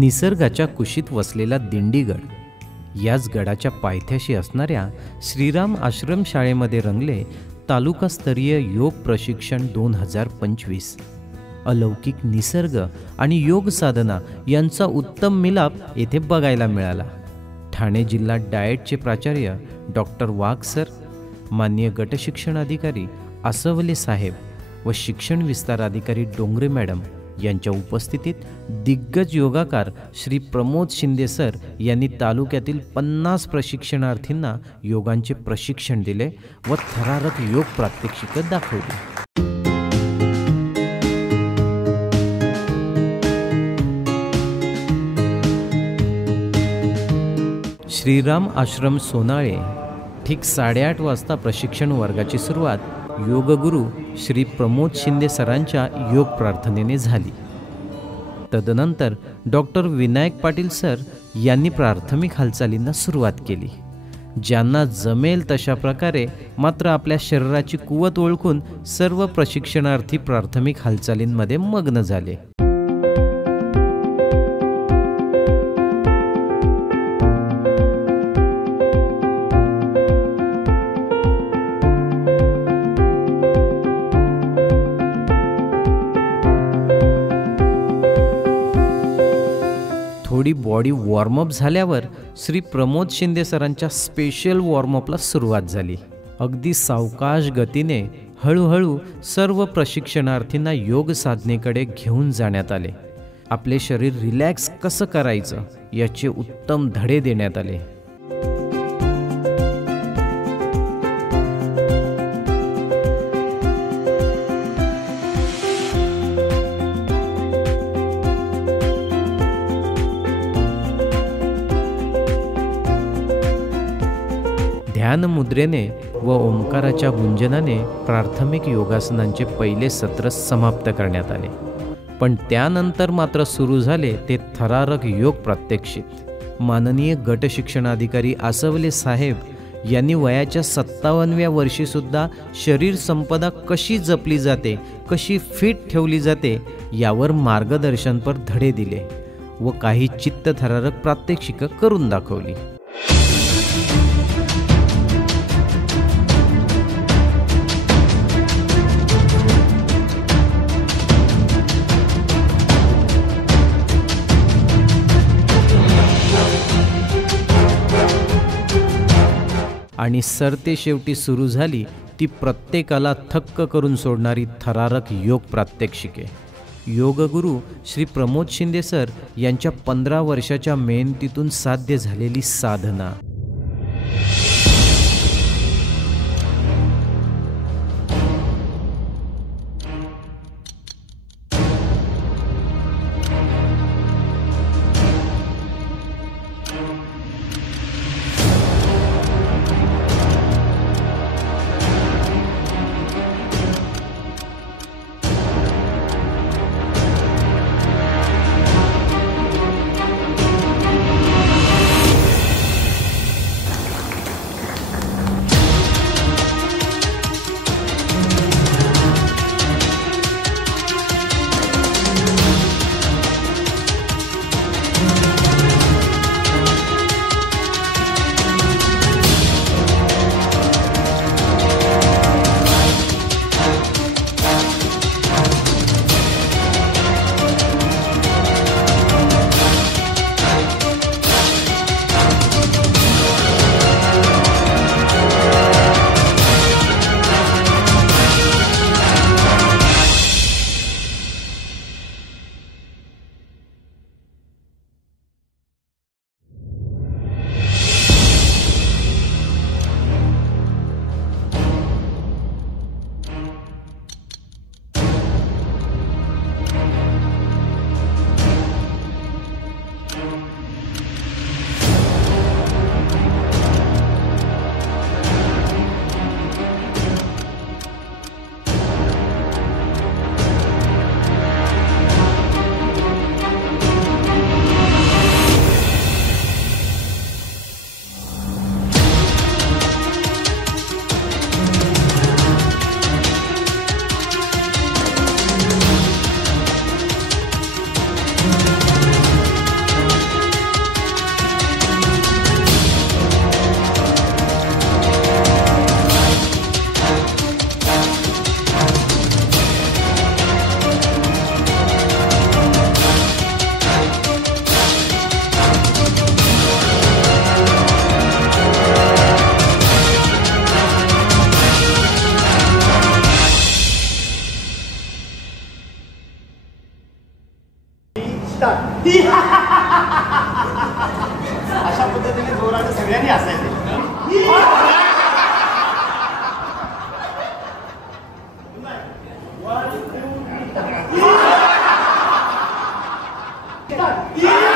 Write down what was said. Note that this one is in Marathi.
निसर्गाच्या कुशीत वसलेला दिंडीगड याच गडाच्या पायथ्याशी असणाऱ्या श्रीराम आश्रम शाळेमध्ये रंगले तालुकास्तरीय योग प्रशिक्षण 2025। अलौकिक निसर्ग आणि योग साधना यांचा उत्तम मिलाप येथे बघायला मिळाला। ठाणे जिल्हा डाएटचे प्राचार्य डॉक्टर वाघ सर, माननीय गट शिक्षण अधिकारी आसवले साहेब व शिक्षण विस्तार अधिकारी डोंगरे मॅडम यांच्या उपस्थितीत दिग्गज योगाकार श्री प्रमोद शिंदे सर यांनी तालुक्यातील 50 प्रशिक्षणार्थींना योगांचे प्रशिक्षण दिले व थरारक योग प्रात्यक्षिके दाखवली। श्रीराम आश्रम सोनाळे ठीक 8:30 वाजता प्रशिक्षण वर्गाची सुरुवात योगगुरू श्री प्रमोद शिंदे सरांच्या योग प्रार्थनेने झाली। तदनंतर डॉक्टर विनायक पाटील सर यांनी प्राथमिक हालचालींना सुरुवात केली। ज्यांना जमेल तशा प्रकारे मात्र आपल्या शरीराची कुवत ओळखून सर्व प्रशिक्षणार्थी प्राथमिक हालचालींमध्ये मग्न झाले। थोडी बॉडी वॉर्मअप झाल्यावर श्री प्रमोद शिंदे सरांच्या स्पेशल वॉर्मअपला सुरुवात झाली। अगदी सावकाश गतीने हळूहळू सर्व प्रशिक्षणार्थींना योग साधनेकडे घेऊन जाण्यात आले। आपले शरीर रिलॅक्स कसं करायचं याचे उत्तम धडे देण्यात आले। ध्यान मुद्रेने व ओंकाराच्या गुंजनाने प्राथमिक योगासनांचे पहिले सत्र समाप्त करण्यात आले। पण त्यानंतर मात्र सुरू झाले ते थरारक योग प्रात्यक्षिक। माननीय गट शिक्षणाधिकारी आसवले साहेब यांनी वयाच्या 57व्या वर्षी सुद्धा शरीर संपदा कशी जपली जाते, कशी फिट ठेवली जाते यावर मार्गदर्शनपर धडे दिले व काही चित्तथरारक प्रात्यक्षिक करून दाखवली। आणि सरते शेवटी सुरू झाली ती प्रत्येकाला थक्क करून सोडणारी थरारक योग प्रात्यक्षिके। योगगुरू श्री प्रमोद शिंदे सर यांच्या 15 वर्षाच्या मेहनतीतून साध्य झालेली साधना। अशा पद्धतीने जोराने सगळ्यांनी हसायचे. Yeah!